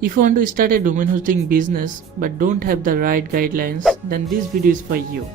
If you want to start a domain hosting business but don't have the right guidelines, then this video is for you.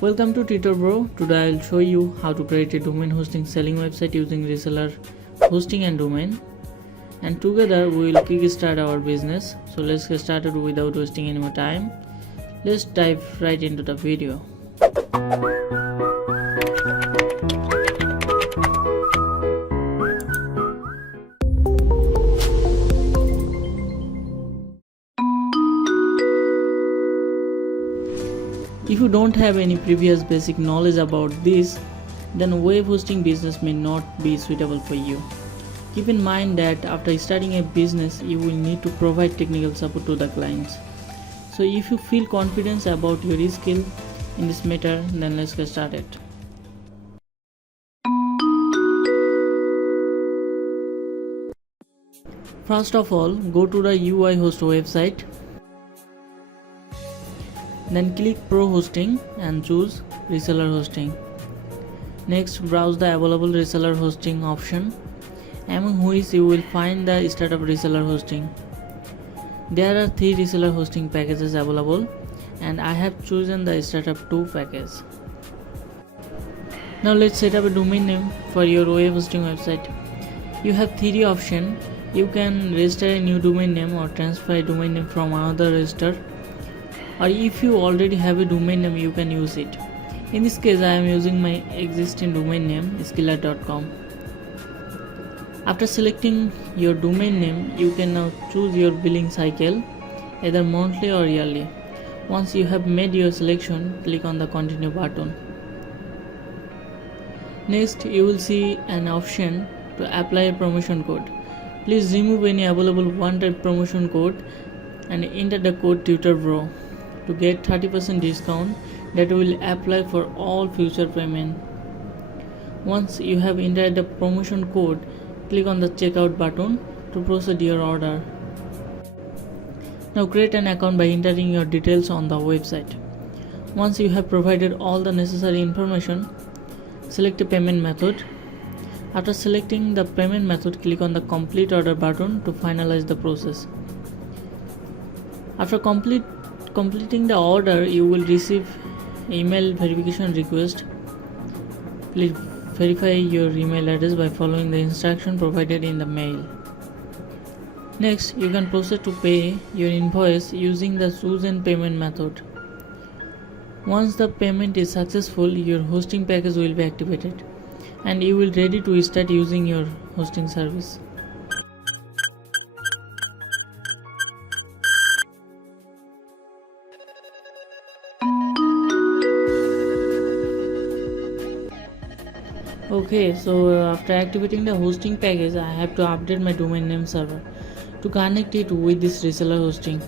Welcome to Tutor Bro. Today I will show you how to create a domain hosting selling website using Reseller hosting and domain. And together we will kickstart our business. So let's get started without wasting any more time. Let's dive right into the video. If you don't have any previous basic knowledge about this, then web hosting business may not be suitable for you. Keep in mind that after starting a business, you will need to provide technical support to the clients. So if you feel confident about your skill in this matter, then let's get started. First of all, go to the UI host website. Then click Pro Hosting and choose Reseller Hosting. Next, browse the available reseller hosting option, among which you will find the startup reseller hosting. There are 3 reseller hosting packages available, and I have chosen the Startup 2 package. Now let's set up a domain name for your web hosting website. You have 3 options. You can register a new domain name or transfer a domain name from another register. Or if you already have a domain name, you can use it. In this case, I am using my existing domain name skiller.com. After selecting your domain name, you can now choose your billing cycle, either monthly or yearly. Once you have made your selection, click on the continue button. Next, you will see an option to apply a promotion code. Please remove any available one-time promotion code and enter the code TutorBro to get 30% discount that will apply for all future payment. Once you have entered the promotion code, click on the checkout button to proceed your order. Now create an account by entering your details on the website. Once you have provided all the necessary information, select a payment method. After selecting the payment method, click on the complete order button to finalize the process. After completing the order, you will receive email verification request. Please verify your email address by following the instruction provided in the mail. Next, you can proceed to pay your invoice using the chosen payment method. Once the payment is successful, your hosting package will be activated and you will ready to start using your hosting service. Okay, so after activating the hosting package, I have to update my domain name server to connect it with this reseller hosting.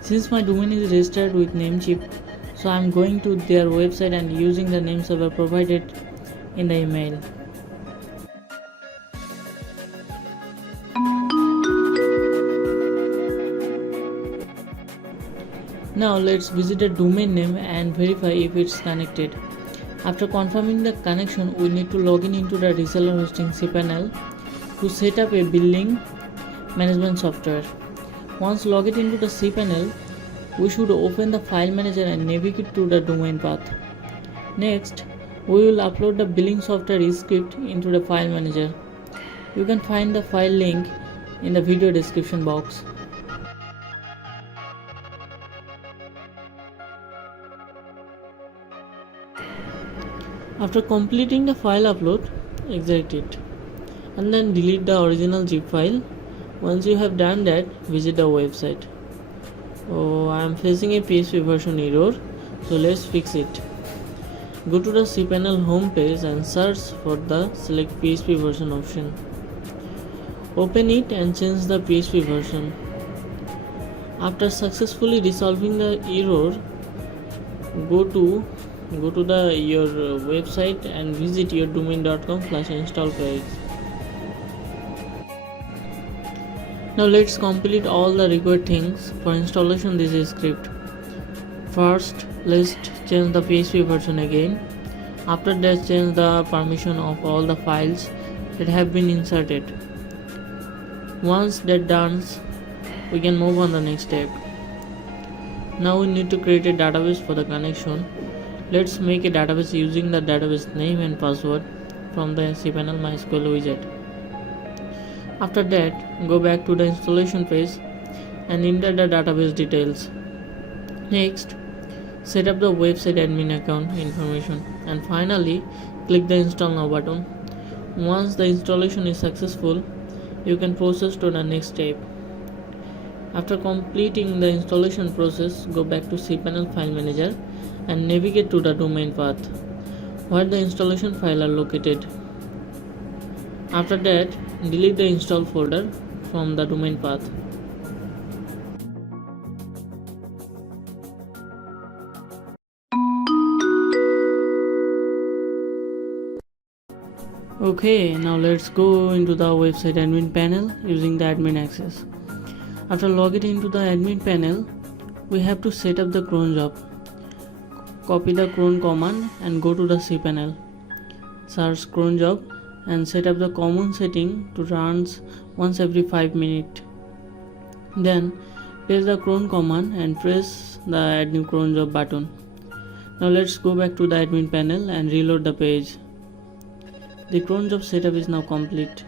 Since my domain is registered with Namecheap, so I am going to their website and using the name server provided in the email. Now let's visit the domain name and verify if it's connected. After confirming the connection, we need to log in into the reseller hosting cPanel to set up a billing management software. Once logged into the cPanel, we should open the file manager and navigate to the domain path. Next, we will upload the billing software script into the file manager. You can find the file link in the video description box. After completing the file upload, exit it and then delete the original zip file. Once you have done that, visit the website. I am facing a PHP version error, so let's fix it. Go to the cPanel home page and search for the select PHP version option. Open it and change the PHP version. After successfully resolving the error, go to your website and visit your domain.com/install page. Now let's complete all the required things for installation this script. First, let's change the PHP version again. After that, change the permission of all the files that have been inserted. Once that done, we can move on the next step. Now we need to create a database for the connection. Let's make a database using the database name and password from the cPanel MySQL widget. After that, go back to the installation page and enter the database details. Next, set up the website admin account information, and finally click the install now button. Once the installation is successful, you can proceed to the next step. After completing the installation process, go back to cPanel File Manager and navigate to the domain path where the installation file are located. After that, delete the install folder from the domain path. Okay, now let's go into the website admin panel using the admin access. After logging into the admin panel, we have to set up the cron job. Copy the cron command and go to the cPanel. Search cron job and set up the common setting to run once every 5 minutes. Then paste the cron command and press the add new cron job button. Now let's go back to the admin panel and reload the page. The cron job setup is now complete.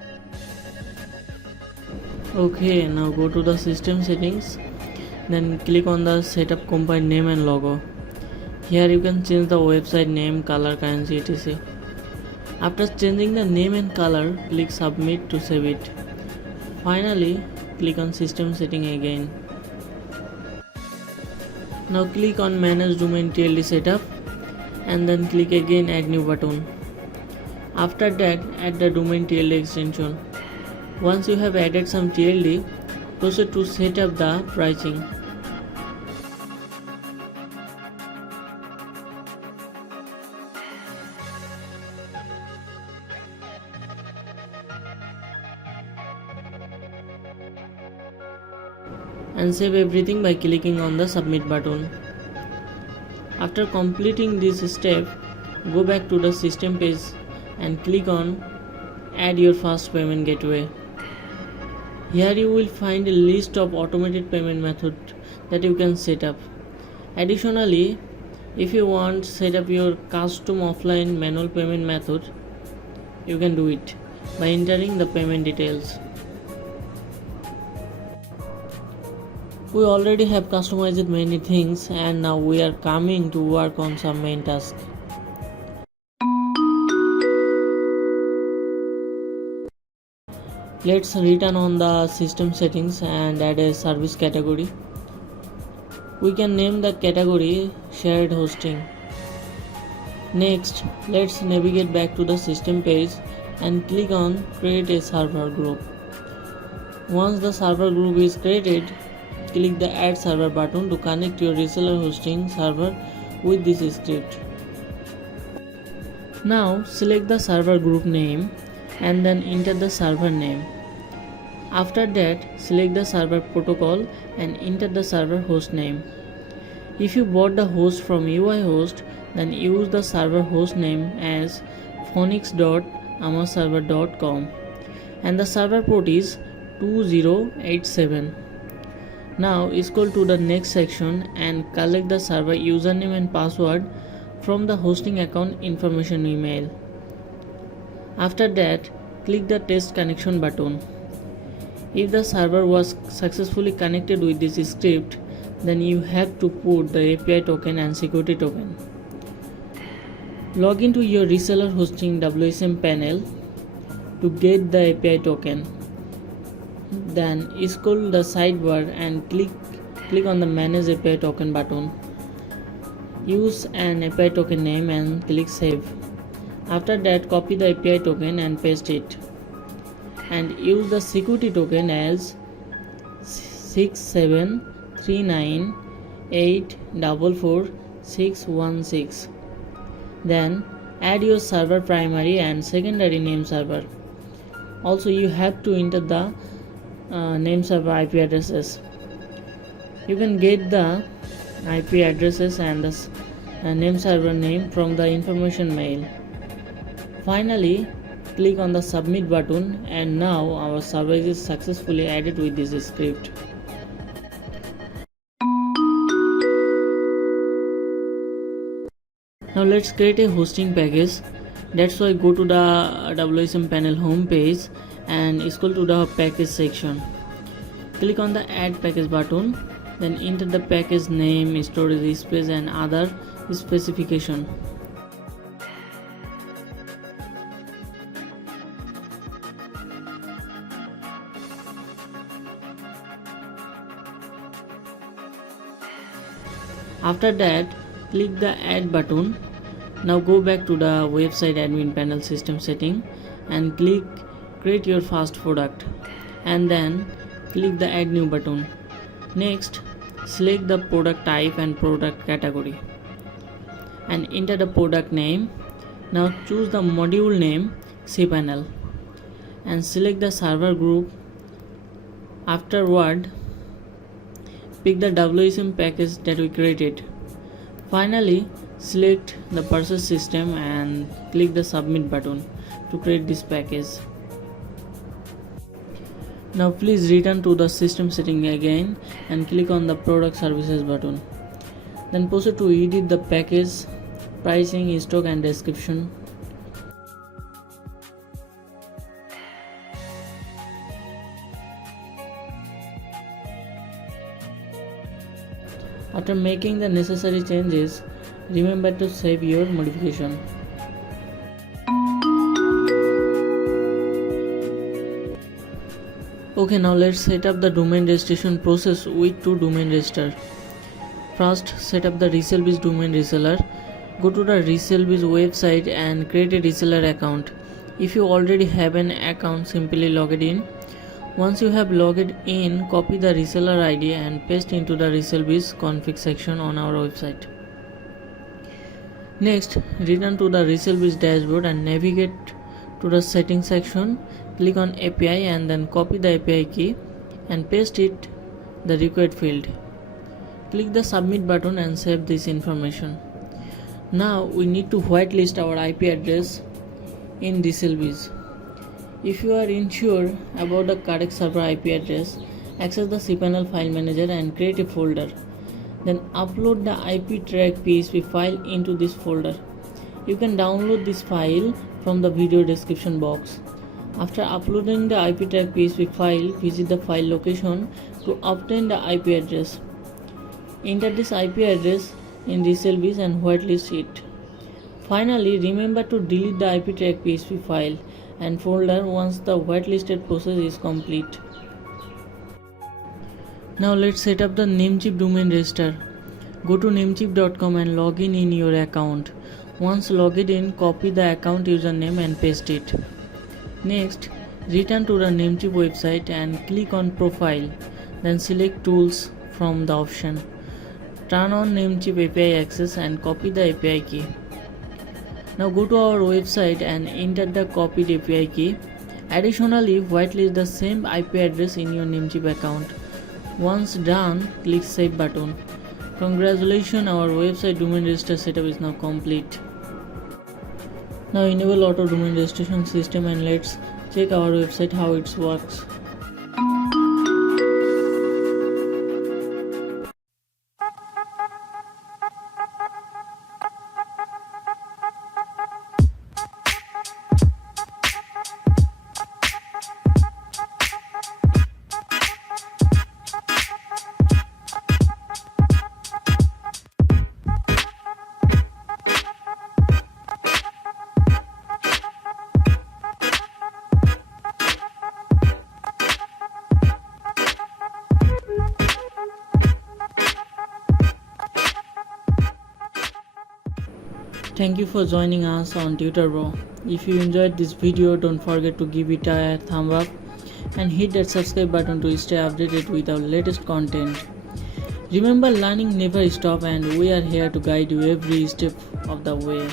Okay, now go to the system settings, then click on the setup combined name and logo. Here you can change the website name, color, currency, etc. After changing the name and color, click submit to save it. Finally, click on system setting again. Now click on manage domain TLD setup and then click again add new button. After that, add the domain TLD extension. Once you have added some TLD, proceed to set up the pricing. And save everything by clicking on the submit button. After completing this step, go back to the system page and click on add your first payment gateway. Here you will find a list of automated payment methods that you can set up. Additionally, if you want to set up your custom offline manual payment method, you can do it by entering the payment details. We already have customized many things and now we are coming to work on some main tasks. Let's return on the system settings and add a service category. We can name the category shared hosting. Next, let's navigate back to the system page and click on create a server group. Once the server group is created, click the add server button to connect your reseller hosting server with this script. Now select the server group name and then enter the server name. After that, select the server protocol and enter the server host name. If you bought the host from UI host, then use the server host name as phonix.amaserver.com and the server port is 2087. Now scroll to the next section and collect the server username and password from the hosting account information email. After that, click the test connection button. If the server was successfully connected with this script, then you have to put the API token and security token. Log into your reseller hosting WSM panel to get the API token. Then scroll the sidebar and click on the manage API token button. Use an API token name and click save. After that, copy the API token and paste it. And use the security token as 67398444616. Then add your server primary and secondary name server. Also, you have to enter the name server IP addresses. You can get the IP addresses and the name server name from the information mail. Finally, click on the submit button and now our server is successfully added with this script. Now let's create a hosting package. That's why go to the WSM panel home page and scroll to the package section. Click on the add package button, then enter the package name, storage space and other specification. After that, click the add button. Now go back to the website admin panel system setting and click create your first product, and then click the add new button. Next, select the product type and product category and enter the product name. Now choose the module name cPanel and select the server group. Afterward, pick the WSM package that we created. Finally, select the purchase system and click the submit button to create this package. Now please return to the system setting again and click on the product services button. Then proceed to edit the package, pricing, stock and description. After making the necessary changes, remember to save your modification. Okay, now let's set up the domain registration process with two domain register. First, set up the Reseller domain reseller. Go to the Reseller website and create a reseller account. If you already have an account, simply log it in. Once you have logged in, copy the reseller ID and paste into the Reseller config section on our website. Next, return to the Reseller dashboard and navigate to the settings section. Click on API and then copy the API key and paste it the required field. Click the submit button and save this information. Now we need to whitelist our IP address in Reseller. If you are unsure about the correct server IP address, access the cPanel file manager and create a folder. Then upload the IP track PHP file into this folder. You can download this file from the video description box. After uploading the IP track PHP file, visit the file location to obtain the IP address. Enter this IP address in Reseller and whitelist it. Finally, remember to delete the IP track PHP file and folder once the whitelisted process is complete. Now let's set up the Namecheap domain register. Go to namecheap.com and log in your account. Once logged in, copy the account username and paste it. Next, return to the Namecheap website and click on Profile. Then select Tools from the option. Turn on Namecheap API access and copy the API key. Now go to our website and enter the copied API key. Additionally, whitelist the same IP address in your Namecheap account. Once done, click Save button. Congratulations, our website domain register setup is now complete. Now enable auto domain registration system and let's check our website how it works. Thank you for joining us on TutorBro. If you enjoyed this video, don't forget to give it a thumb up and hit that subscribe button to stay updated with our latest content. Remember, learning never stops and we are here to guide you every step of the way.